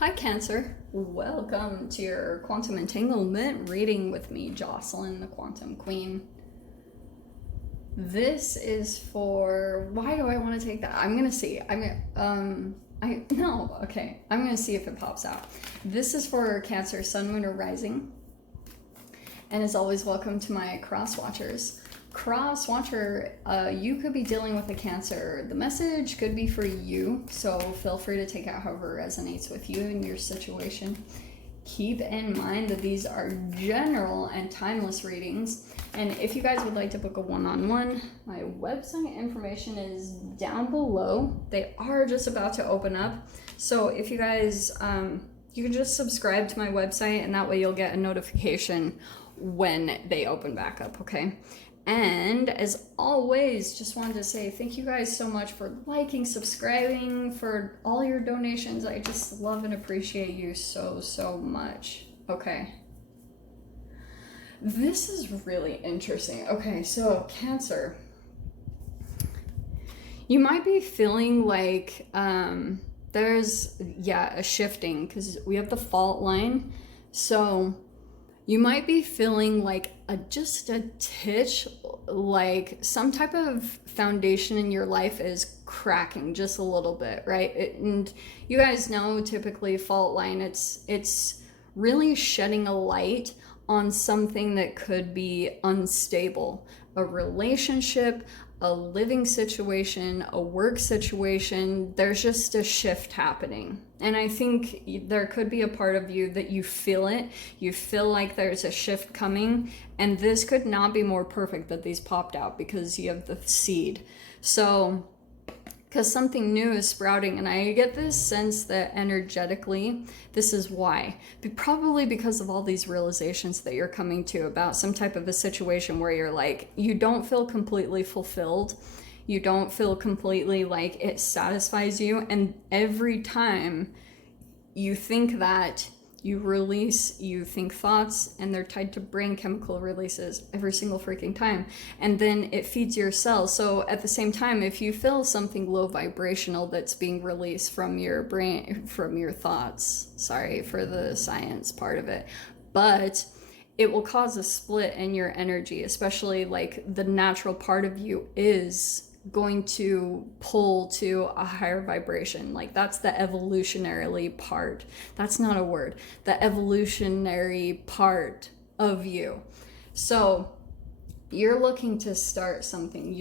Hi, Cancer. Welcome to your Quantum Entanglement reading with me, Jocelyn, the Quantum Queen. This is for, why do I want to take that? I'm gonna see. I'm gonna see if it pops out. This is for Cancer, Sun, Moon, or Rising. And as always, welcome to my cross watchers. Cross watcher, you could be dealing with a Cancer. The message could be for you, so feel free to take out however resonates with you and your situation. Keep in mind that these are general and timeless readings, and if you guys would like to book a one-on-one, my website information is down below. They are just about to open up, so if you guys you can just subscribe to my website, and that way you'll get a notification when they open back up, okay? And as always, just wanted to say thank you guys so much for liking, subscribing, for all your donations. I just love and appreciate you so much. Okay. This is really interesting. Okay, so Cancer. You might be feeling like there's, a shifting, because we have the fault line. So you might be feeling like just a titch, like some type of foundation in your life is cracking just a little bit, right? And you guys know typically fault line, it's really shedding a light on something that could be unstable. A relationship, a living situation, a work situation, there's just a shift happening. And I think there could be a part of you that you feel it. You feel like there's a shift coming, and this could not be more perfect that these popped out because you have the seed. So, because something new is sprouting, and I get this sense that energetically, this is why. Probably because of all these realizations that you're coming to about some type of a situation where you're like, you don't feel completely fulfilled. You don't feel completely like it satisfies you. And every time you think that, you think thoughts, and they're tied to brain chemical releases every single freaking time. And then it feeds your cells. So at the same time, if you feel something low vibrational that's being released from your brain, from your thoughts, sorry for the science part of it, but it will cause a split in your energy, especially like the natural part of you is going to pull to a higher vibration. Like that's the evolutionarily part. That's not a word. The evolutionary part of you. So you're looking to start something.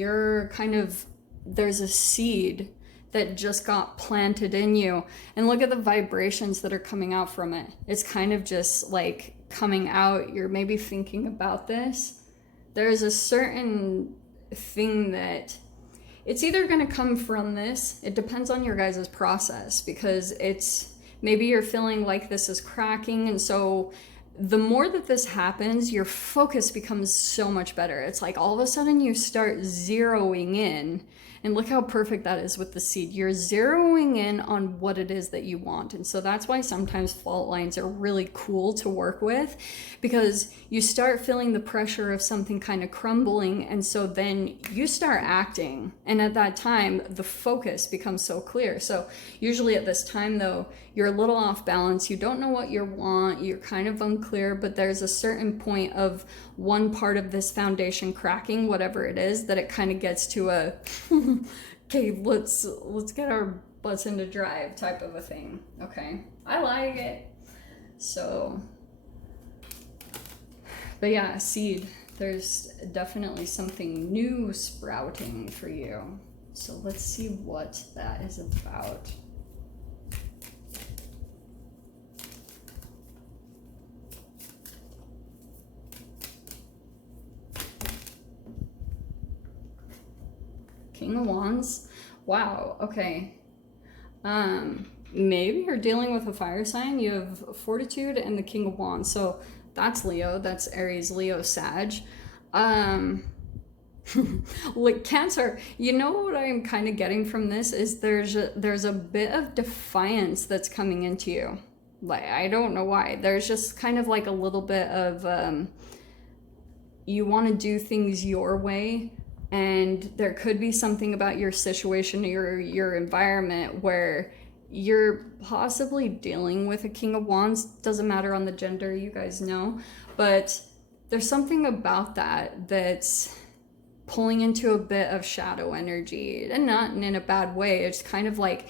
There's a seed that just got planted in you. And look at the vibrations that are coming out from it. It's kind of just like coming out. You're maybe thinking about this. There's a certain thing that it's either going to come from this. It depends on your guys' process, because maybe you're feeling like this is cracking. And so the more that this happens, your focus becomes so much better. It's like all of a sudden you start zeroing in. And look how perfect that is with the seed. You're zeroing in on what it is that you want. And so that's why sometimes fault lines are really cool to work with, because you start feeling the pressure of something kind of crumbling. And so then you start acting. And at that time, the focus becomes so clear. So usually at this time, though, you're a little off balance. You don't know what you want. You're kind of unclear, but there's a certain point of one part of this foundation cracking, whatever it is, that it kind of gets to a okay, let's get our butts into drive type of a thing. Okay, I like it. So, but yeah, seed, there's definitely something new sprouting for you. So let's see what that is about. King of Wands. Wow, okay. Maybe you're dealing with a fire sign. You have Fortitude and the King of Wands. So that's Leo. That's Aries, Leo, Sag. Like Cancer, you know what I'm kind of getting from this is there's a bit of defiance that's coming into you. Like, I don't know why. There's just kind of like a little bit of you want to do things your way, and there could be something about your situation or your environment where you're possibly dealing with a King of Wands. Doesn't matter on the gender, you guys know. But there's something about that that's pulling into a bit of shadow energy, and not in a bad way. It's kind of like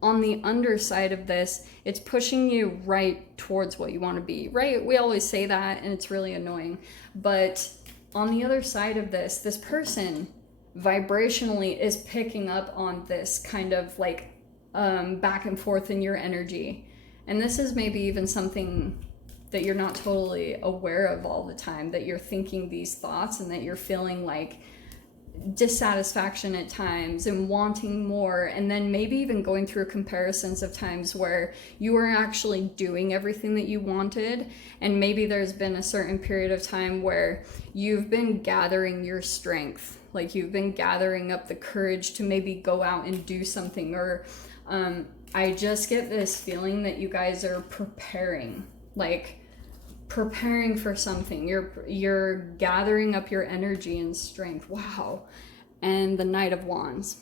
on the underside of this, it's pushing you right towards what you want to be, right? We always say that, and it's really annoying. But on the other side of this, this person vibrationally is picking up on this kind of like back and forth in your energy. And this is maybe even something that you're not totally aware of all the time, that you're thinking these thoughts and that you're feeling like dissatisfaction at times and wanting more, and then maybe even going through comparisons of times where you were actually doing everything that you wanted, and maybe there's been a certain period of time where you've been gathering your strength, like you've been gathering up the courage to maybe go out and do something, or I just get this feeling that you guys are preparing for something. You're gathering up your energy and strength. Wow. And the Knight of Wands.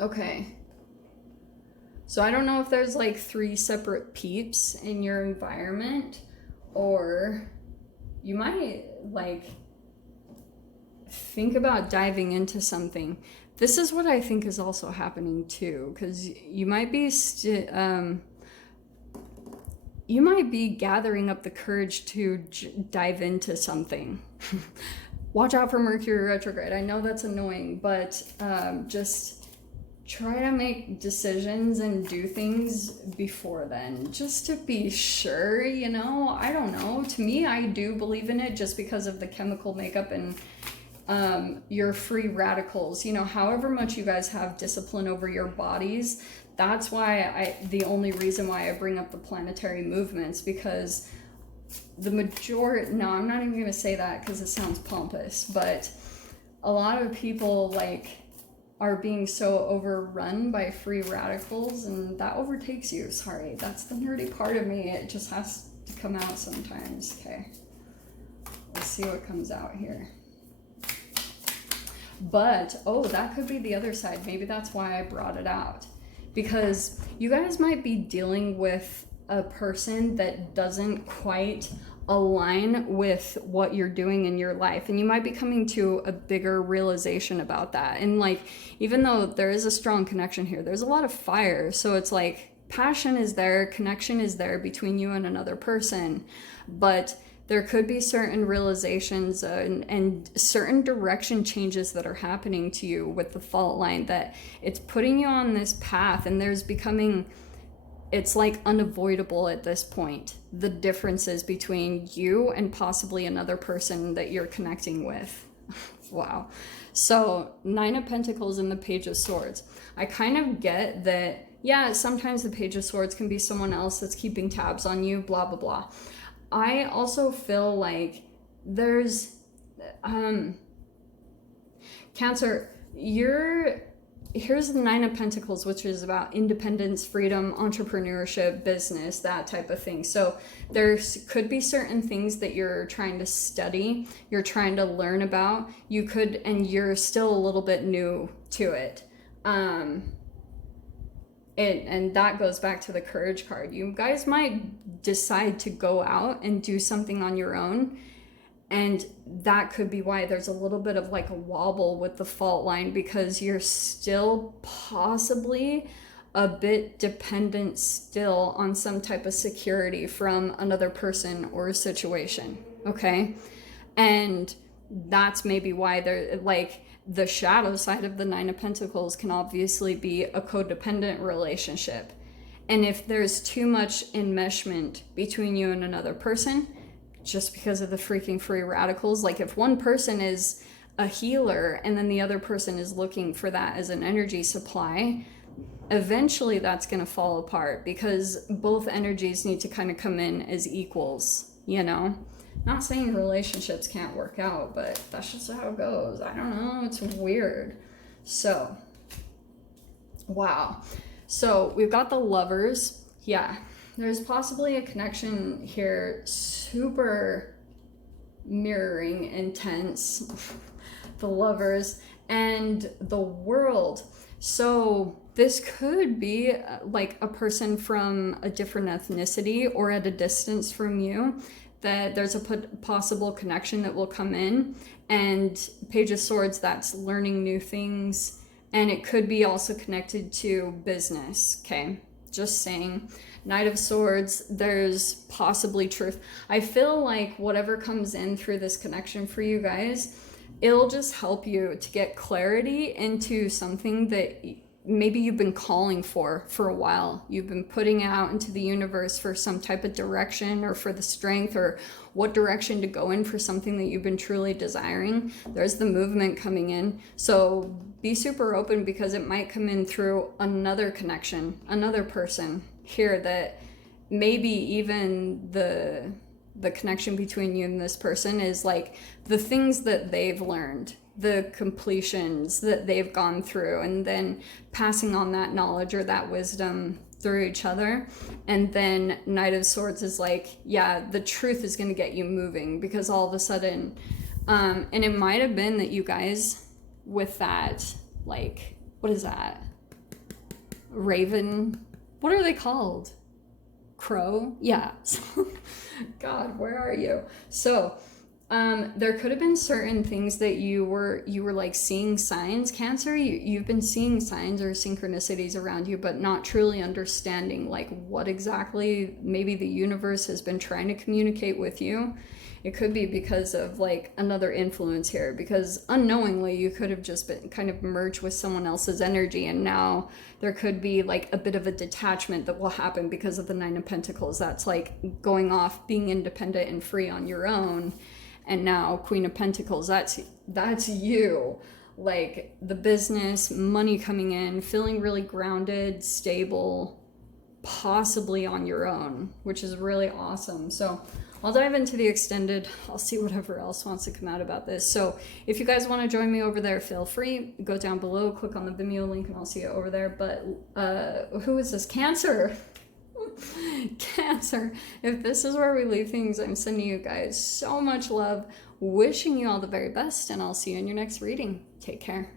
Okay. So I don't know if there's like 3 separate peeps in your environment, or you might like think about diving into something. This is what I think is also happening too, because you might be gathering up the courage to dive into something. Watch out for Mercury retrograde. I know that's annoying, but just try to make decisions and do things before then, just to be sure, you know? I don't know. To me, I do believe in it just because of the chemical makeup and your free radicals. You know, however much you guys have discipline over your bodies, that's why the only reason why I bring up the planetary movements, because the majority, no, I'm not even going to say that because it sounds pompous, but a lot of people like are being so overrun by free radicals, and that overtakes you. Sorry, that's the nerdy part of me. It just has to come out sometimes. Okay, let's see what comes out here. But, oh, that could be the other side. Maybe that's why I brought it out. Because you guys might be dealing with a person that doesn't quite align with what you're doing in your life. And you might be coming to a bigger realization about that. And like, even though there is a strong connection here, there's a lot of fire. So it's like passion is there, connection is there between you and another person. But there could be certain realizations and certain direction changes that are happening to you with the fault line, that it's putting you on this path, and it's like unavoidable at this point, the differences between you and possibly another person that you're connecting with. Wow. So 9 of Pentacles and the Page of Swords. I kind of get that, yeah, sometimes the Page of Swords can be someone else that's keeping tabs on you, blah, blah, blah. I also feel like there's Cancer, here's the 9 of Pentacles, which is about independence, freedom, entrepreneurship, business, that type of thing. So there could be certain things that you're trying to study, you're trying to learn about, and you're still a little bit new to it. And that goes back to the courage card. You guys might decide to go out and do something on your own, and that could be why there's a little bit of like a wobble with the fault line, because you're still possibly a bit dependent still on some type of security from another person or a situation, okay? And that's maybe why they're like, the shadow side of the 9 of Pentacles can obviously be a codependent relationship. And if there's too much enmeshment between you and another person, just because of the freaking free radicals, like if one person is a healer and then the other person is looking for that as an energy supply, eventually that's going to fall apart, because both energies need to kind of come in as equals, you know? Not saying relationships can't work out, but that's just how it goes. I don't know. It's weird. So, wow. So we've got the Lovers. Yeah, there's possibly a connection here. Super mirroring, intense. The Lovers and the World. So this could be like a person from a different ethnicity or at a distance from you, that there's a possible connection that will come in. And Page of Swords, that's learning new things. And it could be also connected to business, okay? Just saying. Knight of Swords, there's possibly truth. I feel like whatever comes in through this connection for you guys, it'll just help you to get clarity into something that maybe you've been calling for a while. You've been putting out into the universe for some type of direction, or for the strength, or what direction to go in for something that you've been truly desiring. There's the movement coming in. So be super open, because it might come in through another connection, another person here, that maybe even the connection between you and this person is like the things that they've learned, the completions that they've gone through, and then passing on that knowledge or that wisdom through each other. And then Knight of Swords is like, yeah, the truth is going to get you moving, because all of a sudden, and it might have been that you guys, with that, like, what is that? Raven? What are they called? Crow? Yeah. God, where are you? So, there could have been certain things that you were like seeing signs, Cancer. You've been seeing signs or synchronicities around you, but not truly understanding like what exactly maybe the universe has been trying to communicate with you. It could be because of like another influence here, because unknowingly you could have just been kind of merged with someone else's energy, and now there could be like a bit of a detachment that will happen because of the Nine of Pentacles. That's like going off, being independent and free on your own. And now Queen of Pentacles, that's you. Like the business, money coming in, feeling really grounded, stable, possibly on your own, which is really awesome. So I'll dive into the extended. I'll see whatever else wants to come out about this. So if you guys want to join me over there, feel free. Go down below, click on the Vimeo link, and I'll see you over there. But who is this? Cancer. Cancer. If this is where we leave things, I'm sending you guys so much love, wishing you all the very best, and I'll see you in your next reading. Take care.